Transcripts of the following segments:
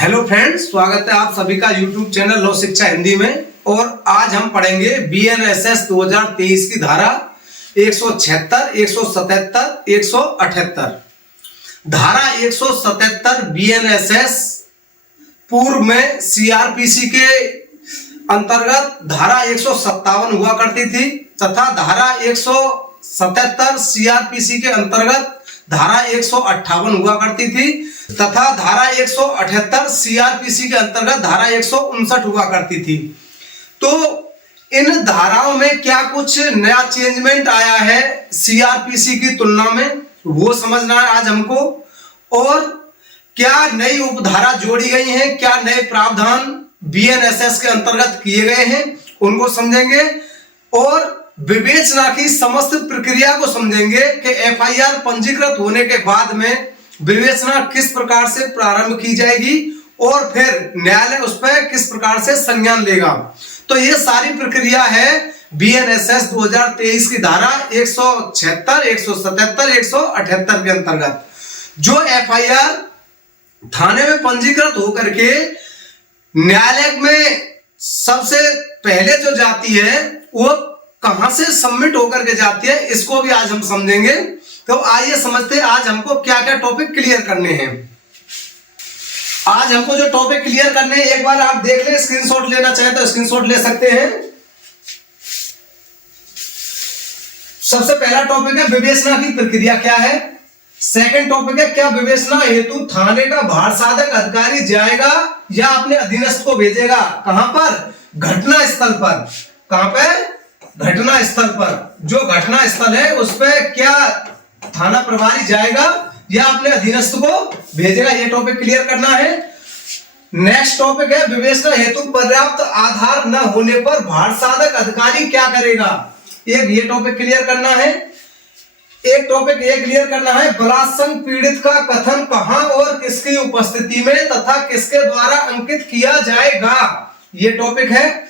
Hello friends, स्वागत है आप सभी का यूट्यूब चैनल लो शिक्षा हिंदी में। और आज हम पढ़ेंगे बीएनएसएस 2023 की धारा 176, 177, 178। धारा 177 बीएनएसएस पूर्व में सीआरपीसी के अंतर्गत धारा 157 हुआ करती थी तथा धारा 177 सीआरपीसी के अंतर्गत धारा 158 हुआ करती थी तथा धारा 178 सीआरपीसी के अंतर्गत धारा 159 हुआ करती थी। तो इन धाराओं में क्या कुछ नया चेंजमेंट आया है सीआरपीसी की तुलना में, वो समझना है आज हमको। और क्या नई उपधारा जोड़ी गई हैं, क्या नए प्रावधान बीएनएसएस के अंतर्गत किए गए हैं, उनको समझेंगे। और विवेचना की समस्त प्रक्रिया को समझेंगे कि एफआईआर पंजीकृत होने के बाद में विवेचना किस प्रकार से प्रारंभ की जाएगी और फिर न्यायालय उस पर किस प्रकार से संज्ञान लेगा। तो ये सारी प्रक्रिया है बीएनएसएस 2023 की धारा 176, 177, 178 के अंतर्गत। जो एफआईआर थाने में पंजीकृत होकर के न्यायालय में सबसे पहले जो जाती है वो कहां से सबमिट होकर के जाती है, इसको भी आज हम समझेंगे। तो आइए समझते हैं आज हमको क्या क्या टॉपिक क्लियर करने हैं। आज हमको जो टॉपिक क्लियर करने हैं एक बार आप देख लें, स्क्रीनशॉट लेना चाहें तो स्क्रीनशॉट ले सकते हैं। सबसे पहला टॉपिक है विवेचना की प्रक्रिया क्या है। सेकंड टॉपिक है क्या विवेचना हेतु थाने का भार साधक अधिकारी जाएगा या अपने अधीनस्थ को भेजेगा। कहां पर? घटना स्थल पर। कहां पर? घटना स्थल पर। जो घटना स्थल है उस पर क्या थाना प्रभारी जाएगा या अपने अधीनस्थ को भेजेगा, ये टॉपिक क्लियर करना है। नेक्स्ट टॉपिक है विवेचना हेतु पर्याप्त आधार न होने पर भार साधक अधिकारी क्या करेगा, एक ये टॉपिक क्लियर करना है। एक टॉपिक ये क्लियर करना है बलात्संग पीड़ित का कथन कहां और किसकी उपस्थिति में तथा किसके द्वारा अंकित किया जाएगा, ये टॉपिक है।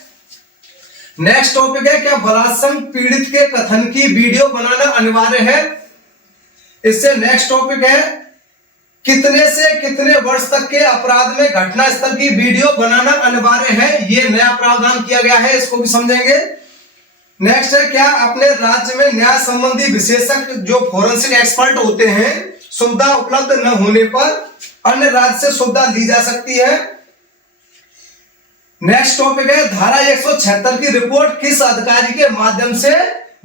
नेक्स्ट टॉपिक है क्या बलात्संग पीड़ित के कथन की वीडियो बनाना अनिवार्य है। इससे नेक्स्ट टॉपिक है कितने से कितने वर्ष तक के अपराध में घटना स्थल की वीडियो बनाना अनिवार्य है, ये नया प्रावधान किया गया है, इसको भी समझेंगे। नेक्स्ट है क्या अपने राज्य में न्याय संबंधी विशेषज्ञ जो फोरेंसिक एक्सपर्ट होते हैं सुविधा उपलब्ध न होने पर अन्य राज्य से सुविधा ली जा सकती है। नेक्स्ट टॉपिक है धारा 176 की रिपोर्ट किस अधिकारी के माध्यम से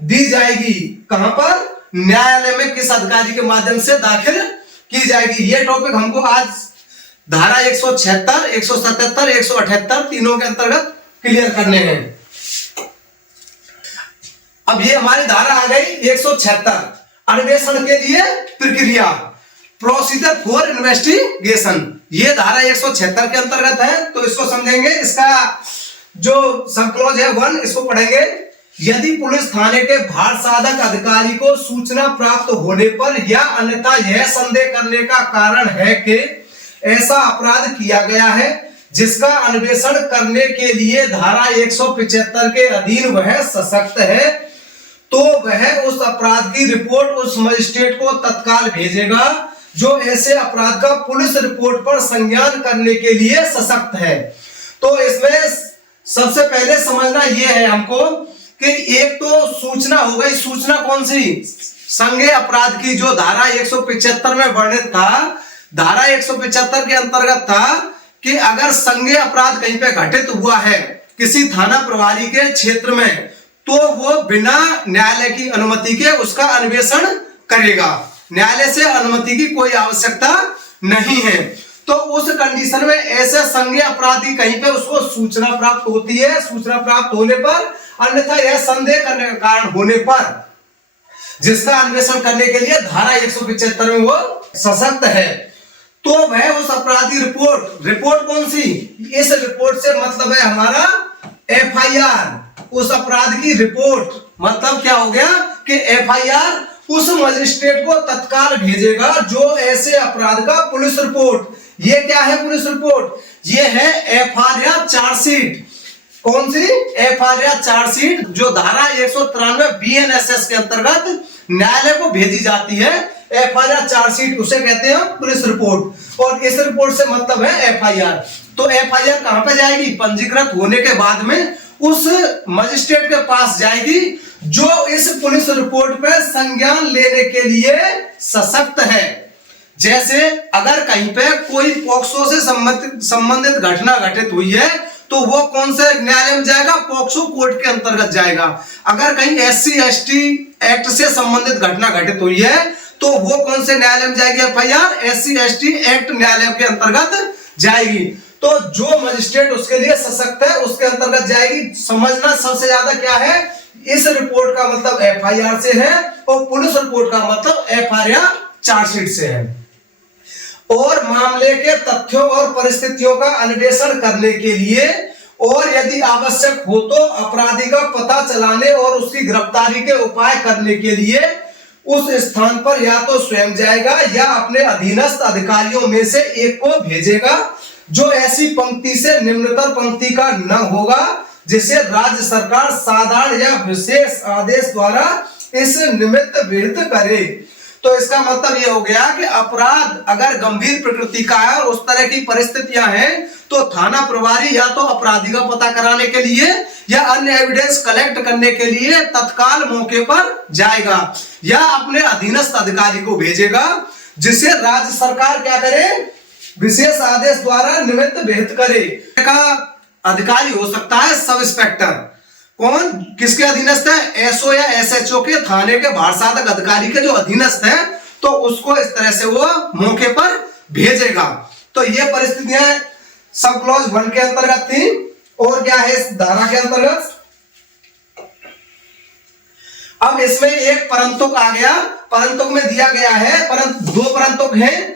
दी जाएगी, कहां पर? न्यायालय में किस अधिकारी के माध्यम से दाखिल की जाएगी, ये टॉपिक हमको आज धारा 176, 177, 178 तीनों के अंतर्गत क्लियर करने हैं। अब ये हमारी धारा आ गई 176 अन्वेषण के लिए प्रक्रिया, प्रोसीजर फॉर इन्वेस्टिगेशन। ये धारा 176 के अंतर्गत है तो इसको समझेंगे। इसका जो सब क्लॉज है 1 इसको पढ़ेंगे। यदि पुलिस थाने के भार साधक अधिकारी को सूचना प्राप्त होने पर या अन्यथा यह संदेह करने का कारण है कि ऐसा अपराध किया गया है जिसका अन्वेषण करने के लिए धारा 175 के अधीन वह सशक्त है, तो वह उस अपराध की रिपोर्ट उस मजिस्ट्रेट को तत्काल भेजेगा जो ऐसे अपराध का पुलिस रिपोर्ट पर संज्ञान करने के लिए सशक्त है। तो इसमें सबसे पहले समझना यह है हमको कि एक तो सूचना हो गई, सूचना कौन सी? संज्ञेय अपराध की, जो धारा 175 में वर्णित था। धारा 175 के अंतर्गत था कि अगर संज्ञेय अपराध कहीं पे घटित हुआ है किसी थाना प्रभारी के क्षेत्र में तो वो बिना न्यायालय की अनुमति के उसका अन्वेषण करेगा, न्यायालय से अनुमति की कोई आवश्यकता नहीं है। तो उस कंडीशन में ऐसे संज्ञेय अपराधी कहीं पे उसको सूचना प्राप्त होती है, सूचना प्राप्त होने पर अन्यथा यह संदेह करने का कारण होने पर जिसका अन्वेषण करने के लिए धारा 175 में वो सशक्त है, तो वह उस अपराधी रिपोर्ट कौन सी? इस रिपोर्ट से मतलब है हमारा एफआईआर, उस अपराध की रिपोर्ट। मतलब क्या हो गया कि एफआईआर उस मजिस्ट्रेट को तत्काल भेजेगा जो ऐसे अपराध का पुलिस रिपोर्ट। ये क्या है पुलिस रिपोर्ट? ये है एफआईआर चार्जशीट। कौन सी? एफआईआर चार्जशीट, जो धारा 193 बीएनएसएस के अंतर्गत न्यायालय को भेजी जाती है एफआईआर चार्जशीट, उसे कहते हैं पुलिस रिपोर्ट। और इस रिपोर्ट से मतलब है एफआईआर। तो एफआईआर कहां पे जाएगी? पंजीकृत होने के बाद में उस मजिस्ट्रेट के पास जाएगी जो इस पुलिस रिपोर्ट पे संज्ञान लेने के लिए सशक्त है। जैसे अगर कहीं पे कोई पॉक्सो से संबंधित घटना घटित हुई है तो वो कौन से न्यायालय में जाएगा? पॉक्सो कोर्ट के अंतर्गत जाएगा। अगर कहीं SC/ST एक्ट से संबंधित घटना घटित हुई है तो वो कौन से न्यायालय में जाएगी? एफआईआर SC/ST एक्ट न्यायालय के अंतर्गत जाएगी। तो जो मजिस्ट्रेट उसके लिए सशक्त है उसके अंतर्गत जाएगी। समझना सबसे ज्यादा क्या है, इस रिपोर्ट का मतलब एफआईआर से है और पुलिस रिपोर्ट का मतलब एफआईआर चार्जशीट से है। और मामले के तथ्यों और परिस्थितियों का अन्वेषण करने के लिए और यदि आवश्यक हो तो अपराधी का पता चलाने और उसकी गिरफ्तारी के उपाय करने के लिए उस स्थान पर या तो स्वयं जाएगा या अपने अधीनस्थ अधिकारियों में से एक को भेजेगा जो ऐसी पंक्ति से निम्नतर पंक्ति का न होगा जिसे राज्य सरकार साधारण या विशेष आदेश द्वारा इस निमित्त विहित करे। तो इसका मतलब यह हो गया कि अपराध अगर गंभीर प्रकृति का है और उस तरह की परिस्थितियां हैं तो थाना प्रभारी या तो अपराधी का पता कराने के लिए या अन्य एविडेंस कलेक्ट करने के लिए तत्काल मौके पर जाएगा या अपने अधीनस्थ अधिकारी को भेजेगा जिसे राज्य सरकार क्या करे? विशेष आदेश द्वारा निमित्त विहित करे। का अधिकारी हो सकता है सब इंस्पेक्टर। कौन किसके अधीनस्थ है? एसओ या एसएचओ के, थाने के भार साधक अधिकारी के जो अधीनस्थ है, तो उसको इस तरह से वो मौके पर भेजेगा। तो ये परिस्थितियां सब क्लॉज 1 के अंतर्गत थी। और क्या है इस धारा के अंतर्गत? अब इसमें एक परंतुक आ गया। परंतुक में दिया गया है दो परंतुक हैं,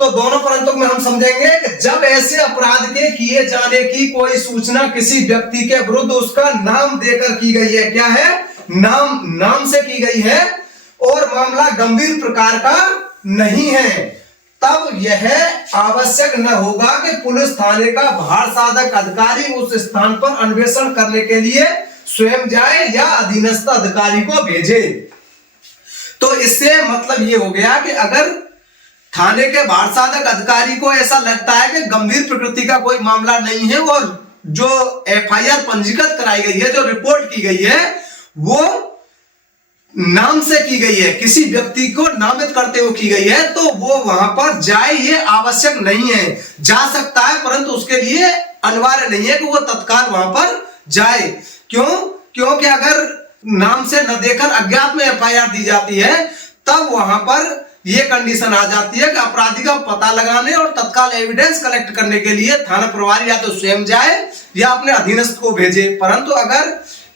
तो दोनों परंतुक में हम समझेंगे कि जब ऐसे अपराध के किए जाने की कोई सूचना किसी व्यक्ति के विरुद्ध उसका नाम देकर की गई है, क्या है? नाम से की गई है और मामला गंभीर प्रकार का नहीं है, तब यह आवश्यक न होगा कि पुलिस थाने का भार साधक अधिकारी उस स्थान पर अन्वेषण करने के लिए स्वयं जाए या अधीनस्थ अधिकारी को भेजे। तो इससे मतलब ये हो गया कि अगर थाने के भार साधक अधिकारी को ऐसा लगता है कि गंभीर प्रकृति का कोई मामला नहीं है और जो एफआईआर पंजीकृत कराई गई है, जो रिपोर्ट की गई है, वो नाम से की गई है, किसी व्यक्ति को नामित करते हुए की गई है, तो वो वहां पर जाए ये आवश्यक नहीं है। जा सकता है परंतु उसके लिए अनिवार्य नहीं है कि वो तत्काल वहां पर जाए। क्यों? क्योंकि अगर नाम से न देकर अज्ञात में एफआईआर दी जाती है तब वहां पर यह कंडीशन आ जाती है कि अपराधी का पता लगाने और तत्काल एविडेंस कलेक्ट करने के लिए थाना प्रभारी या तो स्वयं जाए या अपने अधीनस्थ को भेजे। परंतु अगर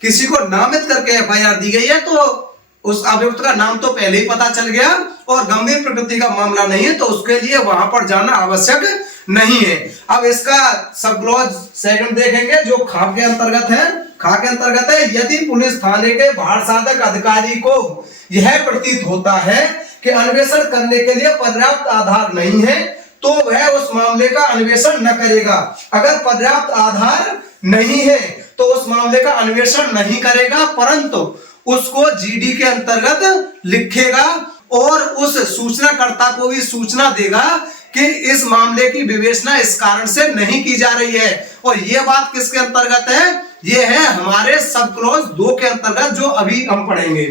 किसी को नामित करके एफआईआर दी गई है तो उस अभियुक्त का नाम तो पहले ही पता चल गया और गंभीर प्रकृति का मामला नहीं है, तो उसके लिए वहां पर जाना आवश्यक नहीं है। अब इसका सब क्लॉज 2 देखेंगे जो खा के अंतर्गत है। खा के अंतर्गत है, यदि पुलिस थाने के भार साधक अधिकारी को यह प्रतीत होता है कि अन्वेषण करने के लिए पर्याप्त आधार नहीं है तो वह उस मामले का अन्वेषण न करेगा। अगर पर्याप्त आधार नहीं है तो उस मामले का अन्वेषण नहीं करेगा, परंतु उसको जीडी के अंतर्गत लिखेगा और उस सूचनाकर्ता को भी सूचना देगा कि इस मामले की विवेचना इस कारण से नहीं की जा रही है। और यह बात किसके अंतर्गत है? यह है हमारे सब क्लॉज 2 के अंतर्गत जो अभी हम पढ़ेंगे।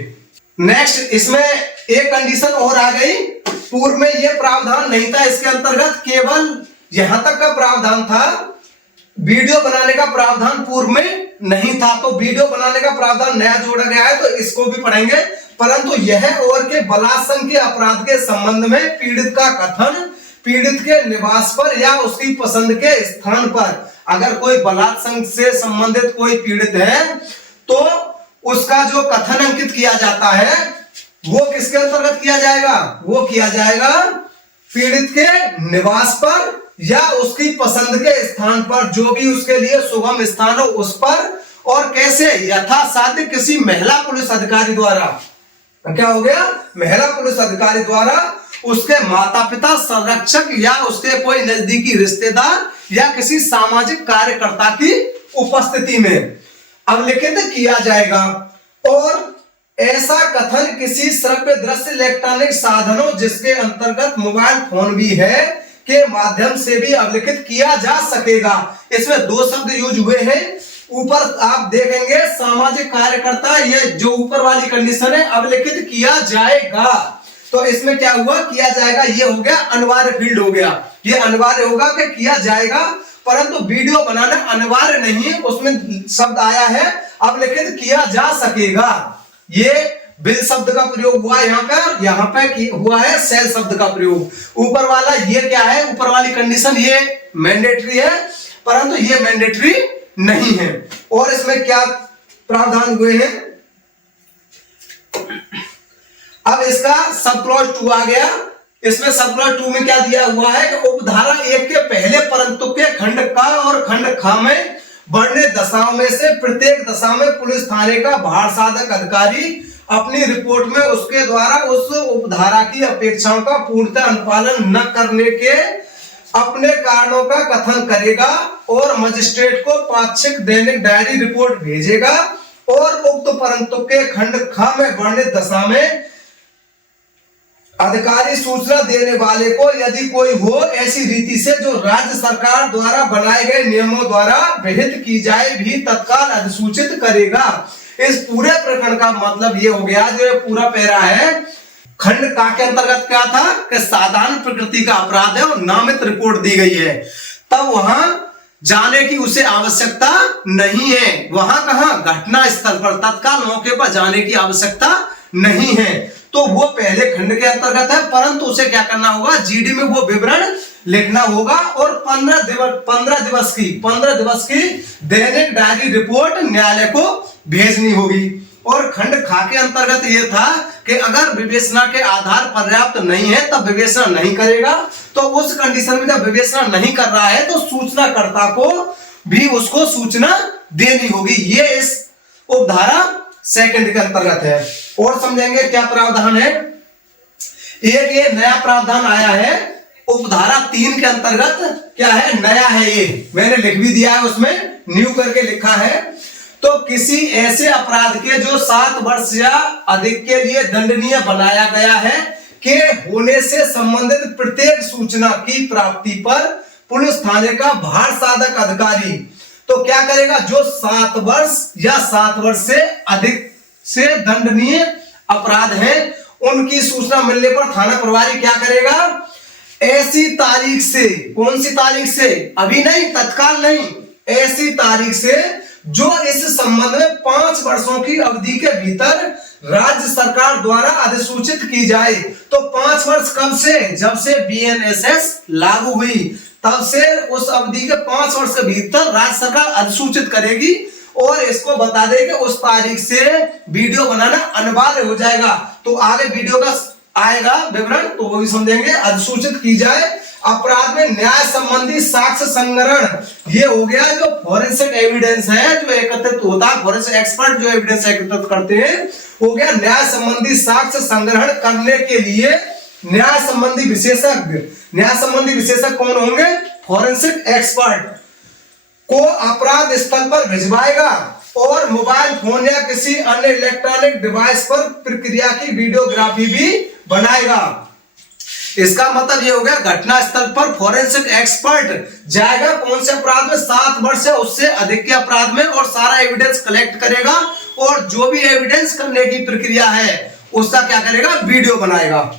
नेक्स्ट इसमें एक कंडीशन और आ गई। पूर्व में यह प्रावधान नहीं था, इसके अंतर्गत केवल यहां तक का प्रावधान था, वीडियो बनाने का प्रावधान पूर्व में नहीं था। तो वीडियो बनाने का प्रावधान नया जोड़ा गया है तो इसको भी पढ़ेंगे। परंतु यह और के बलात्संग के अपराध के संबंध में पीड़ित का कथन पीड़ित के निवास पर या उसकी पसंद के स्थान पर, अगर कोई बलात्संग से संबंधित कोई पीड़ित है तो उसका जो कथन अंकित किया जाता है वो किसके अंतर्गत किया जाएगा? वो किया जाएगा पीड़ित के निवास पर या उसकी पसंद के स्थान पर, जो भी उसके लिए सुगम स्थान हो उस पर। और कैसे? यथासाध्य किसी महिला पुलिस अधिकारी द्वारा। क्या हो गया? महिला पुलिस अधिकारी द्वारा उसके माता पिता, संरक्षक या उसके कोई नजदीकी रिश्तेदार या किसी सामाजिक कार्यकर्ता की उपस्थिति में अवलिखित किया जाएगा। और ऐसा कथन किसी श्रव्य दृश्य इलेक्ट्रॉनिक साधनों जिसके अंतर्गत मोबाइल फोन भी है के माध्यम से भी अभिलिखित किया जा सकेगा। इसमें दो शब्द यूज हुए हैं। ऊपर आप देखेंगे सामाजिक कार्यकर्ता, ये जो ऊपर वाली कंडीशन है, अभिलिखित किया जाएगा। तो इसमें क्या हुआ, किया जाएगा, ये हो गया अनिवार्य फील्ड हो गया। ये अनिवार्य होगा कि किया जाएगा, परंतु वीडियो बनाना अनिवार्य नहीं है। उसमें शब्द आया है अभिलिखित किया जा सकेगा। ये बिल शब्द का प्रयोग हुआ यहाँ पे हुआ है सेल शब्द का प्रयोग। ऊपर वाला ये क्या है, ऊपर वाली कंडीशन ये मैंडेटरी है, परंतु ये मैंडेटरी नहीं है। और इसमें क्या प्रावधान हुए हैं, अब इसका सब क्लॉज 2 आ गया। इसमें सब क्लॉज 2 में क्या दिया हुआ है कि उपधारा 1 के पहले परंतु के खंड क और खंड ख में वर्णित दशाओं में से प्रत्येक दशा में पुलिस थाने का भार साधक अधिकारी अपनी रिपोर्ट में उसके द्वारा उस उपधारा की अपेक्षाओं का पूर्णतः अनुपालन न करने के अपने कारणों का कथन करेगा और मजिस्ट्रेट को पाक्षिक दैनिक डायरी रिपोर्ट भेजेगा और उक्त परंतु के खंड ख में वर्णित दशा में अधिकारी सूचना देने वाले को यदि कोई हो ऐसी रीति से जो राज्य सरकार द्वारा बनाए गए नियमों द्वारा विहित की जाए भी तत्काल अधिसूचित करेगा। इस पूरे प्रकरण का मतलब ये हो गया, जो ये पूरा पैरा है खंड का के अंतर्गत क्या था कि साधारण प्रकृति का अपराध है और नामित रिपोर्ट दी गई है, तब वहां जाने की उसे आवश्यकता नहीं है। वहां कहां, घटना स्थल पर तत्काल मौके पर जाने की आवश्यकता नहीं है। तो वो पहले खंड के अंतर्गत है, परंतु उसे क्या करना होगा, जीडी में वो विवरण लिखना होगा और 15 दिवस की दैनिक डायरी रिपोर्ट न्यायालय को भेजनी होगी। और खंड खा के अंतर्गत ये था कि अगर विवेचना के आधार पर्याप्त नहीं है तब विवेचना नहीं करेगा। तो उस कंडीशन में जब विवेचना नहीं कर रहा है तो सूचनाकर्ता को भी उसको सूचना देनी होगी। ये इस उपधारा 2 के अंतर्गत है। और समझेंगे क्या प्रावधान है। एक ये नया प्रावधान आया है उपधारा 3 के अंतर्गत, क्या है, नया है, ये मैंने लिख भी दिया है, उसमें न्यू करके लिखा है। तो किसी ऐसे अपराध के जो 7 वर्ष या अधिक के लिए दंडनीय बनाया गया है के होने से संबंधित प्रत्येक सूचना की प्राप्ति पर पुलिस थाने का भार साधक अधिकारी तो क्या करेगा, जो 7 वर्ष या 7 वर्ष से अधिक से दंडनीय अपराध है उनकी सूचना मिलने पर थाना प्रभारी क्या करेगा, ऐसी तारीख से, कौन सी तारीख से, अभी नहीं, तत्काल नहीं, ऐसी तारीख से जो इस संबंध में 5 वर्षों की अवधि के भीतर राज्य सरकार द्वारा अधिसूचित की जाए। तो 5 वर्ष कब से, जब से बीएनएसएस लागू हुई तब से उस अवधि के 5 वर्ष के भीतर राज्य सरकार अधिसूचित करेगी और इसको बता दे कि उस तारीख से वीडियो बनाना अनिवार्य हो जाएगा। तो आगे वीडियो का आएगा विवरण, तो वो भी समझेंगे। अधिसूचित की जाए। अपराध में न्याय संबंधी साक्ष्य संग्रहण, ये हो गया जो फॉरेंसिक एविडेंस है जो एकत्रित होता है, फॉरेंसिक एक्सपर्ट जो एविडेंस एकत्रित करते हैं, हो गया न्याय संबंधी साक्ष्य संग्रहण करने के लिए न्याय संबंधी विशेषज्ञ। न्याय संबंधी विशेषज्ञ कौन होंगे, फॉरेंसिक एक्सपर्ट को अपराध स्थल पर भिजवाएगा और मोबाइल फोन या किसी अन्य इलेक्ट्रॉनिक डिवाइस पर प्रक्रिया की वीडियोग्राफी भी बनाएगा। इसका मतलब ये हो गया घटना स्थल पर फॉरेंसिक एक्सपर्ट जाएगा, कौन से अपराध में, 7 वर्ष या उससे अधिक के अपराध में, और सारा एविडेंस कलेक्ट करेगा और जो भी एविडेंस करने की प्रक्रिया है उसका क्या करेगा, वीडियो बनाएगा।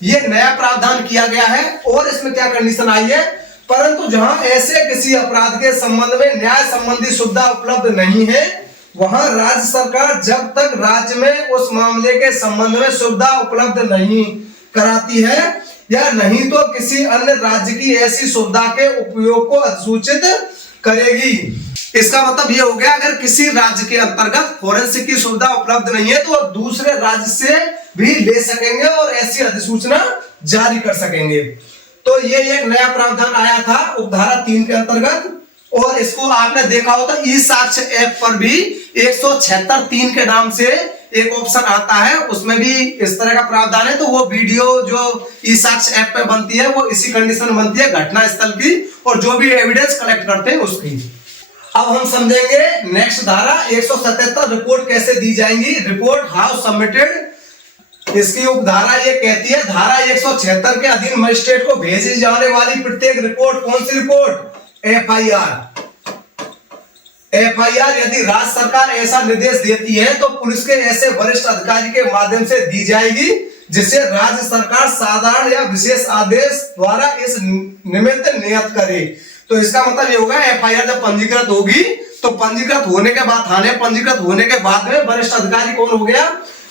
ये नया प्रावधान किया गया है। और इसमें क्या कंडीशन आई है, परंतु जहां ऐसे किसी अपराध के संबंध में न्याय संबंधी सुविधा उपलब्ध नहीं है वहां राज्य सरकार जब तक राज्य में उस मामले के संबंध में सुविधा उपलब्ध नहीं कराती है या नहीं तो किसी अन्य राज्य की ऐसी सुविधा के उपयोग को अधिसूचित करेगी। इसका मतलब ये हो गया, अगर किसी राज्य के अंतर्गत फॉरेंसिक की सुविधा उपलब्ध नहीं है तो दूसरे राज्य से भी ले सकेंगे और ऐसी अधिसूचना जारी कर सकेंगे। तो ये एक नया प्रावधान आया था उपधारा 3 के अंतर्गत। और इसको आपने देखा होता ई साक्ष्य ऐप पर भी 176(3) के नाम से एक ऑप्शन आता है, उसमें भी इस तरह का प्रावधान है। तो वो वीडियो जो ई साक्ष्य ऐप पे बनती है वो इसी कंडीशन में बनती है, घटना स्थल की और जो भी एविडेंस कलेक्ट करते हैं उसकी। अब हम समझेंगे नेक्स्ट धारा 177 रिपोर्ट कैसे दी जाएंगी। Report how submitted. इसकी उपधारा ये कहती है धारा 176 के अधीन मजिस्ट्रेट को भेजी जाने वाली प्रत्येक रिपोर्ट, कौन सी रिपोर्ट? एफआईआर। एफआईआर यदि राज्य सरकार ऐसा निर्देश देती है तो पुलिस के ऐसे वरिष्ठ अधिकारी के माध्यम से दी जाएगी जिसे राज्य सरकार साधारण या विशेष आदेश द्वारा इस निमित्त नियत करे। तो इसका मतलब ये होगा एफआईआर जब पंजीकृत होगी तो पंजीकृत होने के बाद, थाने पंजीकृत होने के बाद में वरिष्ठ अधिकारी कौन हो गया?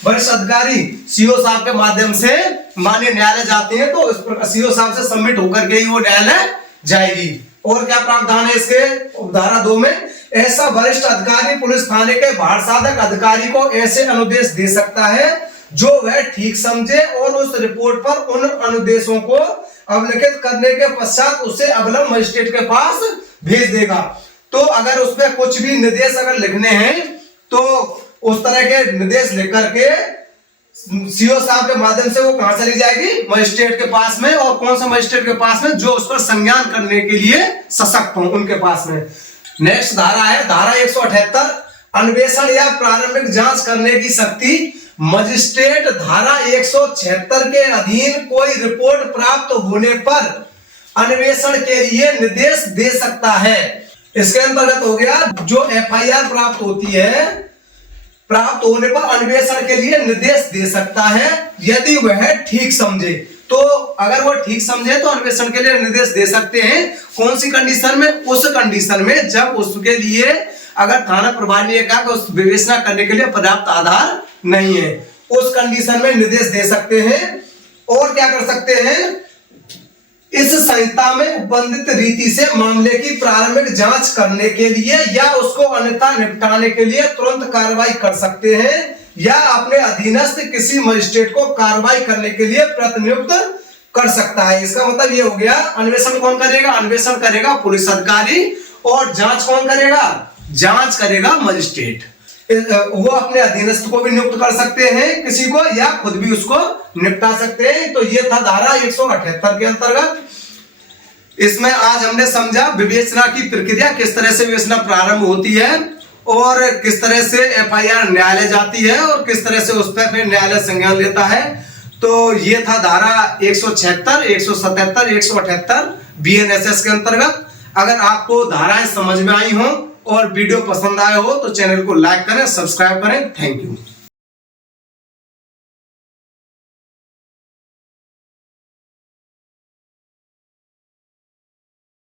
वरिष्ठ अधिकारी सीओ साहब के माध्यम से माननीय न्यायालय जाते हैं, तो इस प्रकार सीओ साहब से सबमिट होकर के ही वो न्यायालय जाएगी। और क्या प्रावधान है इसके धारा 2 में? ऐसा वरिष्ठ अधिकारी पुलिस थाने के भार साधक अधिकारी को ऐसे अनुदेश दे सकता है जो वह ठीक समझे और उस रिपोर्ट पर उन अनुदेशों को अवलिखित करने के पश्चात उसे अगला मजिस्ट्रेट के पास भेज देगा। तो अगर उसमें कुछ भी निर्देश अगर लिखने हैं तो उस तरह के निर्देश लिख करके सीओ साहब के माध्यम से वो कहां चली जाएगी? मजिस्ट्रेट के पास में। और कौन सा मजिस्ट्रेट के पास में? जो उस पर संज्ञान करने के लिए सशक्त हो, उनके पास में। नेक्स्ट धारा है धारा 178 अन्वेषण या प्रारंभिक जांच करने की शक्ति। मजिस्ट्रेट धारा 176 के अधीन कोई रिपोर्ट प्राप्त होने पर अन्वेषण के लिए निर्देश दे सकता है। इसके अंतर्गत हो गया जो एफआईआर प्राप्त होती है, प्राप्त होने पर अन्वेषण के लिए निर्देश दे सकता है यदि वह ठीक समझे। तो अगर वो ठीक समझे तो अन्वेषण के लिए निर्देश दे सकते हैं। कौन सी कंडीशन में? उस कंडीशन में जब उसके लिए अगर थाना प्रभारी ने कहा कि उस विवेचना करने के लिए पर्याप्त आधार नहीं है, उस कंडीशन में निर्देश दे सकते हैं। और क्या कर सकते हैं? इस संहिता में उपबंधित रीति से मामले की प्रारंभिक जांच करने के लिए या उसको अन्यथा निपटाने के लिए तुरंत कार्रवाई कर सकते हैं या अपने अधीनस्थ किसी मजिस्ट्रेट को कार्रवाई करने के लिए प्रतिनियुक्त कर सकता है। इसका मतलब ये हो गया अन्वेषण कौन करेगा? अन्वेषण करेगा पुलिस अधिकारी। और जांच कौन करेगा? जांच करेगा मजिस्ट्रेट। वो अपने अधीनस्थ को भी नियुक्त कर सकते हैं किसी को, या खुद भी उसको निपटा सकते हैं। तो ये था धारा 178 के अंतर्गत। इसमें आज हमने समझा विवेचना की प्रक्रिया, किस तरह से विवेचना प्रारंभ होती है और किस तरह से एफआईआर न्यायालय जाती है और किस तरह से उस पर फिर न्यायालय संज्ञान लेता है। तो ये था धारा 176, 177, 178 बीएनएसएस के अंतर्गत। अगर आपको धाराएं समझ में आई हो और वीडियो पसंद आए हो तो चैनल को लाइक करें, सब्सक्राइब करें। Thank you.